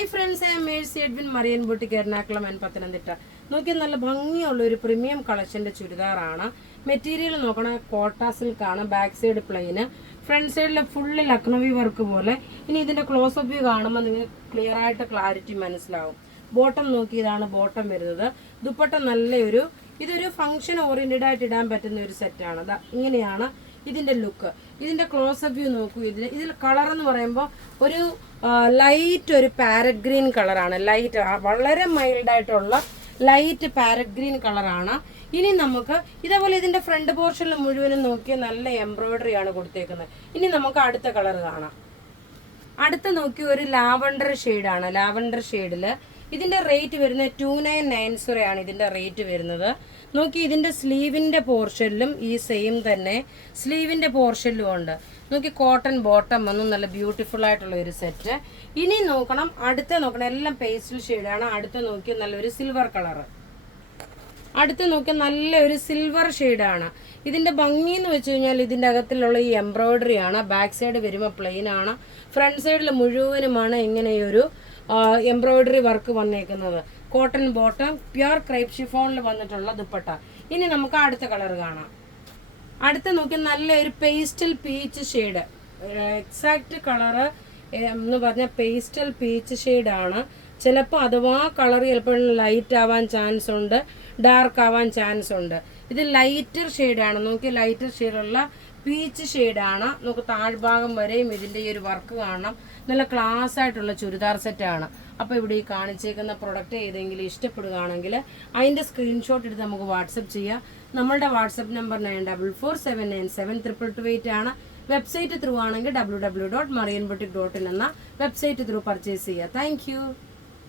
Hi friends, I am Mercy Edwin Marian Boutique Ernakulam and Pathanamthitta. നോക്കിയാൽ നല്ല ഭംഗിയുള്ള ഒരു പ്രീമിയം കളക്ഷന്റെ ചുരിദാറാണ്. മെറ്റീരിയൽ നോക്കണ കോട്ട സിൽക്ക് ആണ്. ബാക്ക് സൈഡ് പ്ലെയിൻ, ഫ്രണ്ട് സൈഡിൽ ഫുള്ള് ലക്നവി വർക്ക് പോലെ. ഇനി ഇതിന്റെ ക്ലോസ് അപ്പ് വ്യൂ കാണുമ്പോൾ നിങ്ങൾക്ക് ക്ലിയർ ആയിട്ട് ക്ലാരിറ്റി മനസ്സിലാവും. ബോട്ടം നോക്കി, ഇതാണ് ബോട്ടം വരുന്നത്. ദുപ്പട്ട നല്ലൊരു ഇതൊരു ഫംഗ്ഷൻ ഓറിയന്റഡ് ആയിട്ട് ഇടാൻ പറ്റുന്ന ഒരു സെറ്റാണ്. ഇങ്ങനെയാണ് ഇതിന്റെ ലുക്ക്. ഇതിന്റെ ക്ലോസ് അപ്പ് വ്യൂ നോക്കൂ. ഇതിൽ കളർ എന്ന് പറയുമ്പോൾ ഒരു ലൈറ്റ് ഒരു പാരറ്റ് ഗ്രീൻ കളറാണ്. ലൈറ്റ് വളരെ മൈൽഡ് ആയിട്ടുള്ള ലൈറ്റ് പാരറ്റ് ഗ്രീൻ കളറാണ്. ഇനി നമുക്ക് ഇതേപോലെ ഇതിന്റെ ഫ്രണ്ട് പോർഷനിൽ മുഴുവനും നോക്കിയാൽ നല്ല എംബ്രോയിഡറി ആണ് കൊടുത്തേക്കുന്നത്. ഇനി നമുക്ക് അടുത്ത കളർ കാണാം. അടുത്ത നോക്കി ഒരു ലാവണ്ടർ ഷെയ്ഡാണ്. ലാവണ്ടർ ഷെയ്ഡില് ഇതിന്റെ റേറ്റ് വരുന്നത് 2990 ആണ്. ഇതിന്റെ റേറ്റ് വരുന്നത് നോക്കി. ഇതിന്റെ സ്ലീവിന്റെ പോർഷനിലും ഈ സെയിം തന്നെ സ്ലീവിന്റെ പോർഷനിലും ഉണ്ട്. നോക്കി, കോട്ടൺ ബോട്ടം വന്നു. നല്ല ബ്യൂട്ടിഫുൾ ആയിട്ടുള്ള ഒരു സെറ്റ്. ഇനി നോക്കണം, അടുത്ത നോക്കണം, എല്ലാം പേസ്റ്റൽ ഷെയ്ഡാണ്. അടുത്ത നോക്കി നല്ലൊരു സിൽവർ കളർ. അടുത്ത് നോക്കിയാൽ നല്ലൊരു സിൽവർ ഷെയ്ഡാണ്. ഇതിന്റെ ഭംഗി എന്ന് വെച്ച് കഴിഞ്ഞാൽ ഇതിന്റെ അകത്തിലുള്ള ഈ എംബ്രോയിഡറി ആണ്. ബാക്ക് സൈഡ് വരുമ്പോൾ പ്ലെയിൻ ആണ്. ഫ്രണ്ട് സൈഡിൽ മുഴുവനുമാണ് ഇങ്ങനെയൊരു എംബ്രോയിഡറി വർക്ക് വന്നേക്കുന്നത്. കോട്ടൺ ബോട്ടം, പ്യുർ ക്രേപ്പ് ഷിഫോണിൽ വന്നിട്ടുള്ള ദുപ്പട്ട. ഇനി നമുക്ക് അടുത്ത കളർ കാണാം. അടുത്ത നോക്കി നല്ലൊരു pastel peach shade. Exact colour എന്ന് പറഞ്ഞാൽ പേസ്റ്റൽ പീച്ച് ഷെയ്ഡാണ്. ചിലപ്പോൾ അഥവാ കളർ ചിലപ്പോൾ ലൈറ്റ് ആവാൻ ചാൻസ് ഉണ്ട്, ഡാർക്ക് ആവാൻ ചാൻസ് ഉണ്ട്. ഇത് ലൈറ്റർ ഷെയ്ഡാണ്. നോക്കി, ലൈറ്റർ ഷെയ്ഡുള്ള പീച്ച് ഷെയ്ഡാണ്. നമുക്ക് താഴ്ഭാഗം വരെയും ഇതിൻ്റെ ഈ ഒരു വർക്ക് കാണണം. നല്ല ക്ലാസ് ആയിട്ടുള്ള ചുരിദാർ സെറ്റാണ്. അപ്പോൾ ഇവിടെ ഈ കാണിച്ചേക്കുന്ന പ്രൊഡക്റ്റ് ഏതെങ്കിലും ഇഷ്ടപ്പെടുകയാണെങ്കിൽ അതിൻ്റെ സ്ക്രീൻഷോട്ട് എടുത്ത് നമുക്ക് വാട്സപ്പ് ചെയ്യാം. നമ്മളുടെ വാട്സപ്പ് നമ്പർ 9447972228 ആണ്. വെബ്സൈറ്റ് ത്രൂ ആണെങ്കിൽ www.marianboutique.in എന്ന വെബ്സൈറ്റ് ത്രൂ പർച്ചേസ് ചെയ്യുക. താങ്ക്